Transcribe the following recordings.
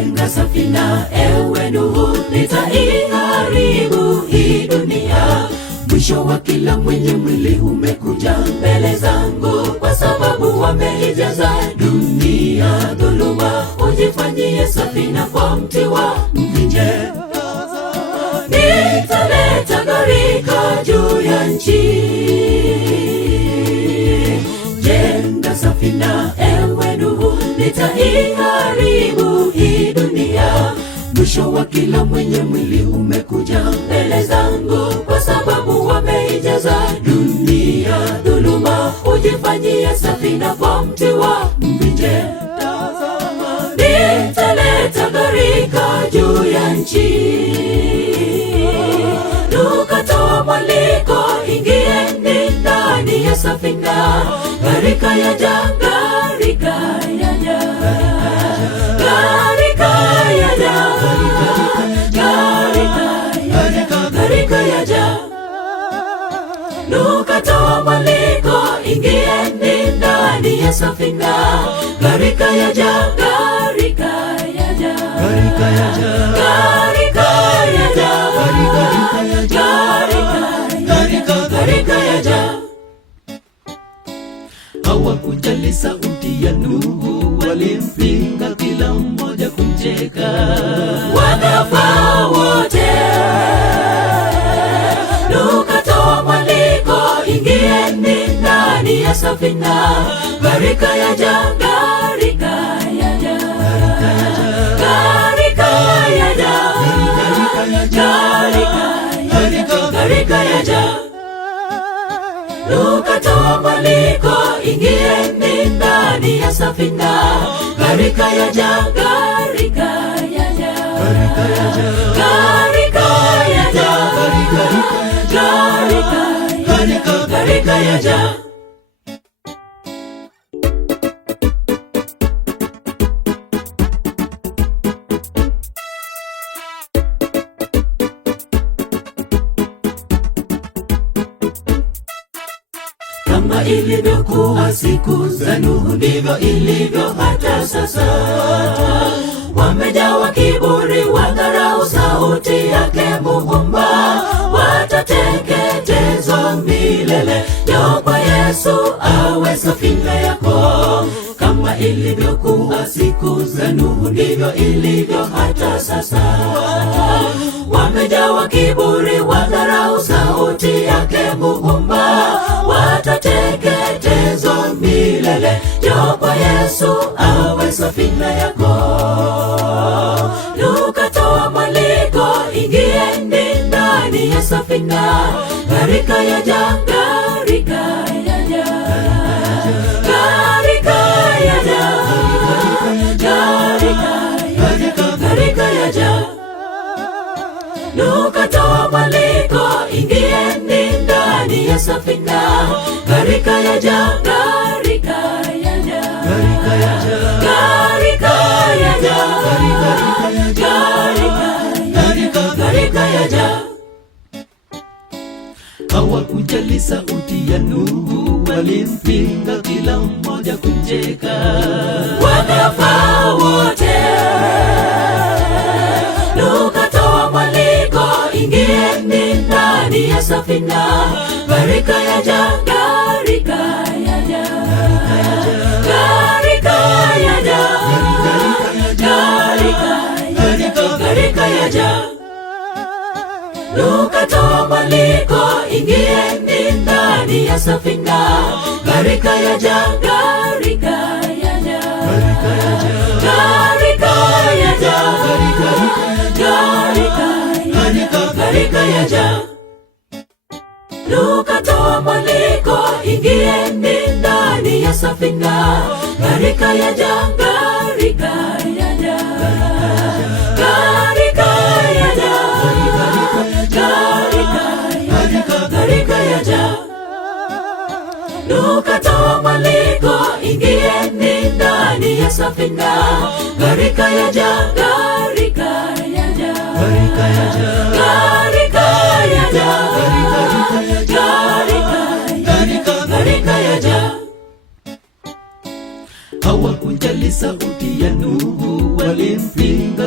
jenga safina ewe Nuhu, nitaiharibu hii dunia. Mwisho wa kila mwenye mwili umekuja mbele zangu, kwa sababu wameijaza dunia dhuluma. Ujifanyie safina kwa mti wa mvinje, nitaleta gharika juu ya nchi. Jenga safina ewe Nuhu, nitaiharibu hii dunia. Mwisho wa kila mwenye mwili umekuja mbele zangu, kwa sababu wameijaza dunia dhuluma. Ujifanyie safina kwa mti wa mvinje, nitaleta gharika juu ya nchi. Tukatoa mwaliko, ingieni ndani ya safina. Gharika yaja, gharika yaja, gharika yaja, gharika yaja. Tukatoa mwaliko, ingieni ndani ya safina. Gharika yaja, gharika yaja, gharika yaja, gharika yaja, gharika yaja. Hawakujali sauti ya Nuhu, walimpinga kila mmoja kumcheka. Wakafa wote. Tukatoa mwaliko, ingieni ndani ya safina. Gharika yaja, gharika yaja, gharika yaja, gharika yaja. Tukatoa mwaliko, ingieni ndani ya safina. Gharika yaja, gharika yaja, gharika yaja, gharika yaja. Kama ilivyokuwa siku za Nuhu, ndivyo ilivyo hata sasa. Wamejawa kiburi, wadharau sauti yake Muumba. Watateketezwa milele. Njoo kwa Yesu awe safina yako. Kama ilivyokuwa siku za Nuhu, ndivyo ilivyo hata sasa. Wamejawa kiburi, wadharau sauti yake Muumba. Watateketezwa milele. Njoo kwa Yesu awe safina yako. Tukatoa mwaliko, ingieni ndani ya safina. Gharika yaja, gharika yaja, gharika yaja, gharika yaja. Tukatoa mwaliko, ingieni ndani ya safina. Gharika yaja, gharika yaja, gharika yaja, gharika yaja. Hawakujali sauti ya Nuhu, walimpinga kila mmoja kumcheka. Wakafa wote. Tukatoa mwaliko, ingieni ndani ya safina. Gharika yaja, gharika yaja, gharika yaja, gharika yaja. Tukatoa mwaliko, ingieni ndani ya safina. Gharika yaja, gharika yaja, gharika yaja, gharika yaja. Tukatoa mwaliko, ingieni ndani ya safina. Gharika yaja, gharika yaja, gharika yaja, gharika yaja. Tukatoa mwaliko, ingieni ndani ya safina. Gharika yaja, gharika yaja, gharika yaja, gharika yaja. Hawakujali sauti ya Nuhu, walimpinga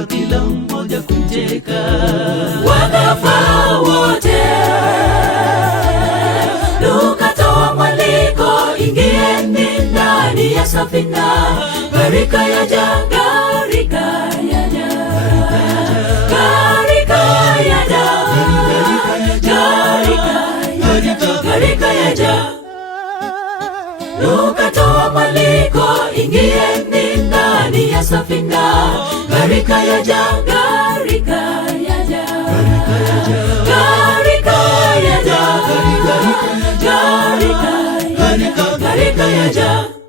safina, gharika yaja, gharika yaja, gharika yaja, gharika yaja. Luka toa mwaliko, ingieni ndani ya safina, gharika yaja, gharika yaja, gharika yaja, gharika yaja.